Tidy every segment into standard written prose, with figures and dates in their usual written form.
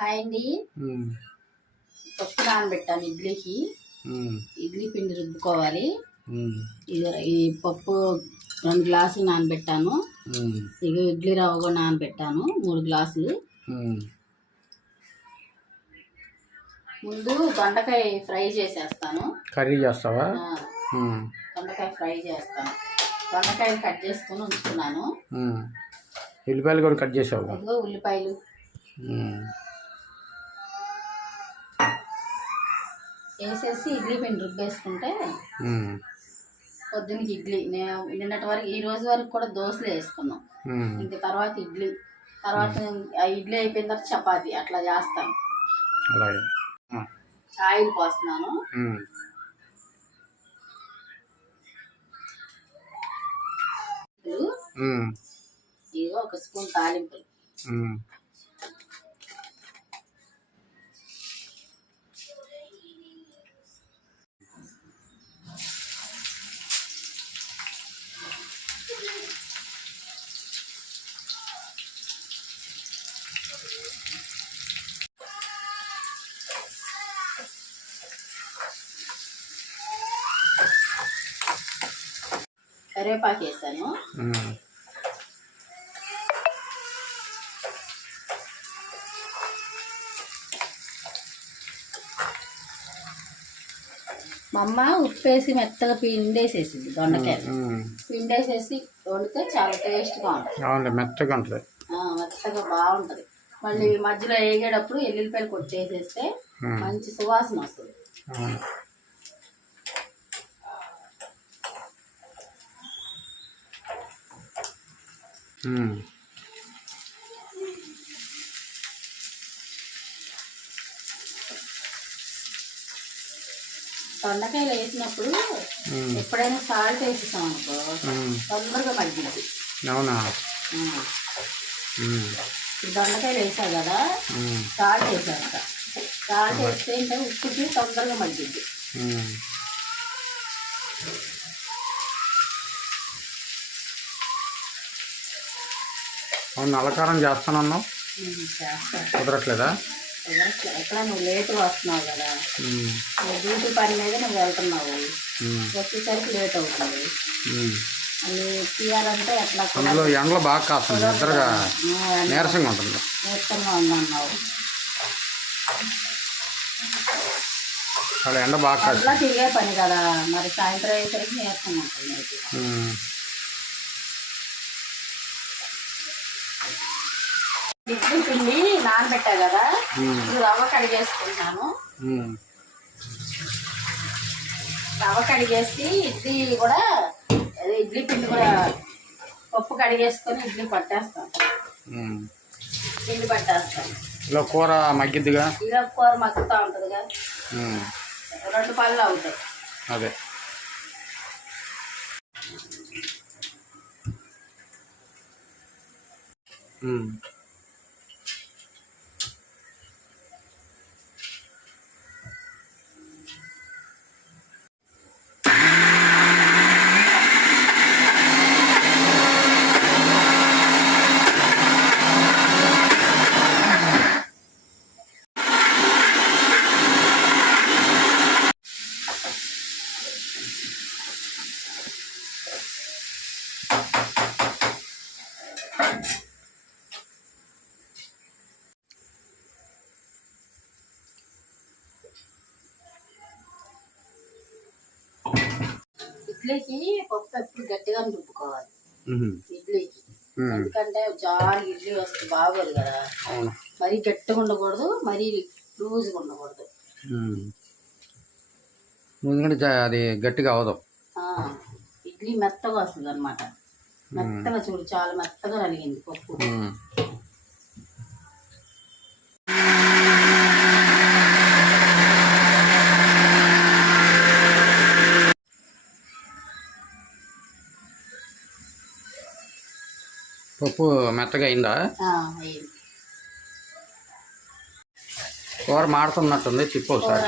Hi అండి. పప్పు నానబెట్టాను ఇడ్లీకి. ఇడ్లీ పిండి రుబ్బుకోవాలి. ఈ పప్పు 2 గ్లాసులు నానబెట్టాను. ఇక ఇడ్లీ రవ్వ కూడా నానబెట్టాను 3 గ్లాసులు. ముందు దొండకాయ ఫ్రై చేసేస్తాను. కర్రీ చేస్తావా? దొండకాయ ఫ్రై చేస్తాను. దొండకాయలు కట్ చేసుకుని ఉంచుకున్నాను. ఉల్లిపాయలు కూడా కట్ చేసావు? అదిగో ఉల్లిపాయలు. వేసేసి ఇడ్లీ పిండి రుబ్బేసుకుంటే పొద్దున్నకి ఇడ్లీ. నిన్నటి వరకు ఈ రోజు వరకు కూడా దోశలు వేసుకున్నాం. ఇంక తర్వాత ఇడ్లీ, తర్వాత ఇడ్లీ అయిపోయిన తర్వాత చపాతి అట్లా చేస్తాను. ఆయిల్ పోస్తున్నాను. ఇదిగో 1 స్పూన్ తాలింపులు. కరివేపాకు వేసాను. మా అమ్మ ఉప్పేసి మెత్తగా పిండేసేసింది దొండకాయ. పిండేసేసి వండితే చాలా టేస్ట్గా ఉంటుంది. మెత్తగా ఉంటుంది, మెత్తగా బాగుంటుంది. మళ్ళీ మధ్యలో వేగేటప్పుడు ఎల్లుల్లిపాయలు కొట్టేసేస్తే మంచి సువాసన వస్తుంది. దొండకాయలు వేసినప్పుడు ఎప్పుడైనా సాల్ట్ వేసేసాం అనుకో తొందరగా మగ్గిద్ది. అవునా? దొండకాయలు వేసా కదా, సాల్ట్ వేసేస్తా. సాల్ట్ వేస్తే ఇంకా ఉప్పుకి తొందరగా మగ్గిద్ది. అవును, నల్లకారం చేస్తానన్నావు, కుదరట్లేదా? ఎక్కడ నువ్వు లేటుగా వస్తున్నావు కదా, నువ్వు డ్యూటీ పని మీద నువ్వు వెళ్తున్నావు, వచ్చేసరికి లేట్ అవుతుంది. అన్నీ తీయాలంటే ఎట్లా అందులో ఎండలో బాగా కాస్తుంది, నిద్రగా నీరసంగా ఉంటుంది. నీరసంగా ఉందన్నావు, అలా ఎండ బాగా అట్లా తిరిగే పని కదా, మరి సాయంత్రం అయ్యేసరికి నీరసంగా ఉంటుంది. ఇడ్లీ పిండి నానబెట్టా కదా, రవ్వ కడిగేసుకుంటాను. రవ్వ కడిగేసి ఇడ్లీ కూడా ఇడ్లీ పిండి కూడా పప్పు కడిగేసుకొని ఇడ్లీ పట్టేస్తాను. పిండి పట్టేస్తాను. ఇలా కూర మగ్గిద్దిగా, ఇలా కూర మగ్గుతూ ఉంటుందిగా, 2 పళ్ళు అవుతాయి. అదే ఇడ్లీకి పప్పు ఎప్పుడు గట్టిగా రుబ్బుకోవాలి ఇడ్లీకి, ఎందుకంటే జారి ఇడ్లీ వస్తే బాగోదు కదా. మరీ గట్టిగా ఉండకూడదు, మరీ లూజ్గా ఉండకూడదు. ఎందుకంటే అది గట్టిగా అవదు, ఇడ్లీ మెత్తగా వస్తుంది అనమాట. మెత్తగా చూడు, చాలా మెత్తగా నలిగింది పప్పు. పప్పు మెత్తగా అయిందా? అయింది. కూర మాడుతున్నట్టుంది, చెప్పు ఒకసారి.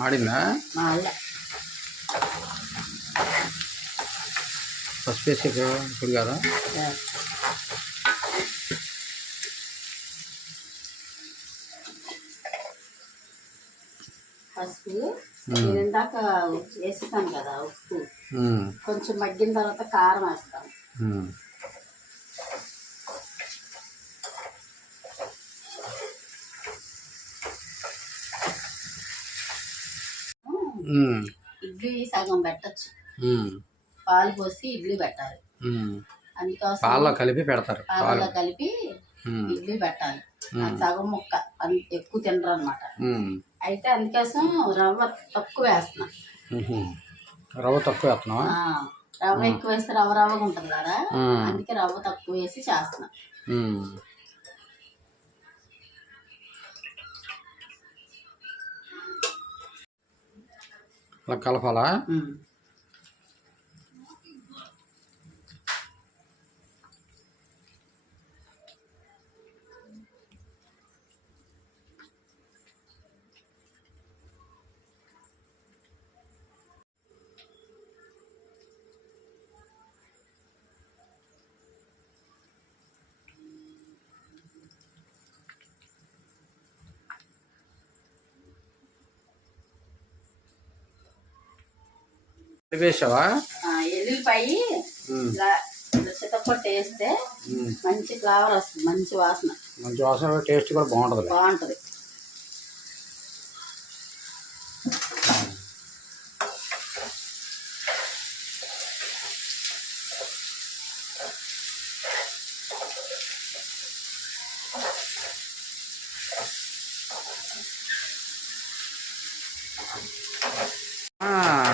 మాడిందా? పసుపు వేసి ఇప్పుడు కదా. పసుపు నేను ఇందాక వేస్తాను కదా ఉప్పు కొంచెం మగ్గిన తర్వాత కారం వేస్తాను. ఇడ్లీ సగం పెట్టచ్చు, పాలు పోసి ఇడ్లీ పెట్టాలి. అందుకోసం పాలలో కలిపి పెడతారు. పాలలో కలిపి ఇడ్లీ పెట్టాలి. సగం ముక్క ఎక్కువ తినరు అనమాట. అయితే అందుకోసం రవ్వ తక్కువ వేస్తున్నా. రవ్వ తక్కువ వేస్తున్నావా? రవ్వ ఎక్కువ వేస్తే రవ్వగా ఉంటుంది కదా, అందుకే రవ్వ తక్కువ వేసి చేస్తున్నా. అలా కలపాలా? వేసావా? ఎల్లుల్లిపాయి చితపొట్టు వేస్తే మంచి ఫ్లేవర్ వస్తుంది, మంచి వాసన. మంచి వాసన, టేస్ట్ కూడా బాగుంటుంది.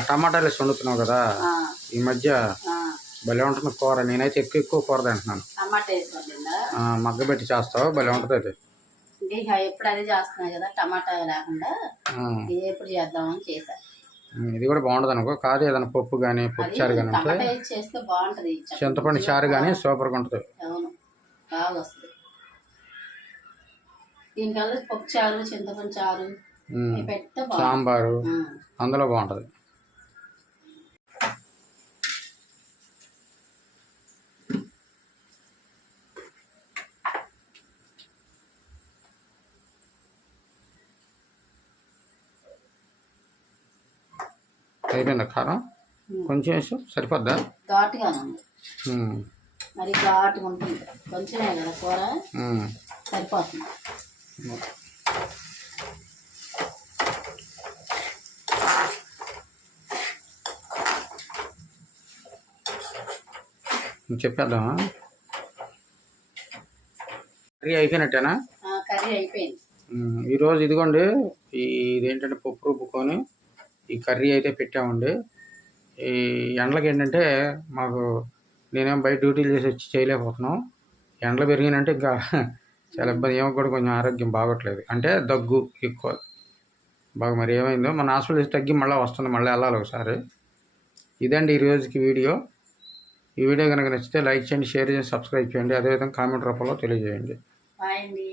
టమాటాలు వేసి వండుతున్నావు కదా ఈ మధ్య, భలే ఉంటుంది కూర. నేనైతే ఎక్కువ కూర తింటున్నాను. మగ్గబెట్టి చేస్తావు, భలే ఉంటుంది అది. ఎప్పుడు అదే చేస్తున్నాయి కదా, టమాటా లేకుండా ఎప్పుడు చేద్దామని చేసా. ఇది కూడా బాగుంటుంది అనుకో. కాదు ఏదైనా పప్పు కానీ పప్పు చారు కానీ చేస్తే బాగుంటది. చింతపండు చారు కానీ సూపర్గా ఉంటుంది. అవును, బాగా వస్తుంది. దీనికల్లా పప్పు చారు, చింతపండు చారు పెడితే సాంబారు అందులో బాగుంటుంది. అయిపోయిందా కారం? కొంచెం వేసి సరిపోద్దా? ఘాటుగానే ఉంది, మరి ఘాటుగా ఉంటుంది. కొంచెమే కదా కూర, సరిపోతుంది. చెప్పేద్దామా? కర్రీ అయిపోయినట్టేనా? కర్రీ అయిపోయింది. ఈరోజు ఇదిగోండి, ఇదేంటంటే పప్పు రుబ్బుకొని ఈ కర్రీ అయితే పెట్టామండి. ఈ ఎండలకి ఏంటంటే మాకు నేనేం బయట డ్యూటీలు చేసి వచ్చి చేయలేకపోతున్నాం. ఎండలు పెరిగినంటే ఇంకా చాలా ఇబ్బంది. ఏమో కూడా కొంచెం ఆరోగ్యం బాగోట్లేదు, అంటే దగ్గు ఎక్కువ బాగా. మరి ఏమైందో మన హాస్పిటల్ తగ్గి మళ్ళీ వస్తుంది, మళ్ళీ వెళ్ళాలి ఒకసారి. ఇదండి ఈరోజుకి వీడియో. ఈ వీడియో కనుక నచ్చితే లైక్ చేయండి, షేర్ చేయండి, సబ్స్క్రైబ్ చేయండి. అదేవిధంగా కామెంట్ రూపంలో తెలియజేయండి. బాయ్ అండి.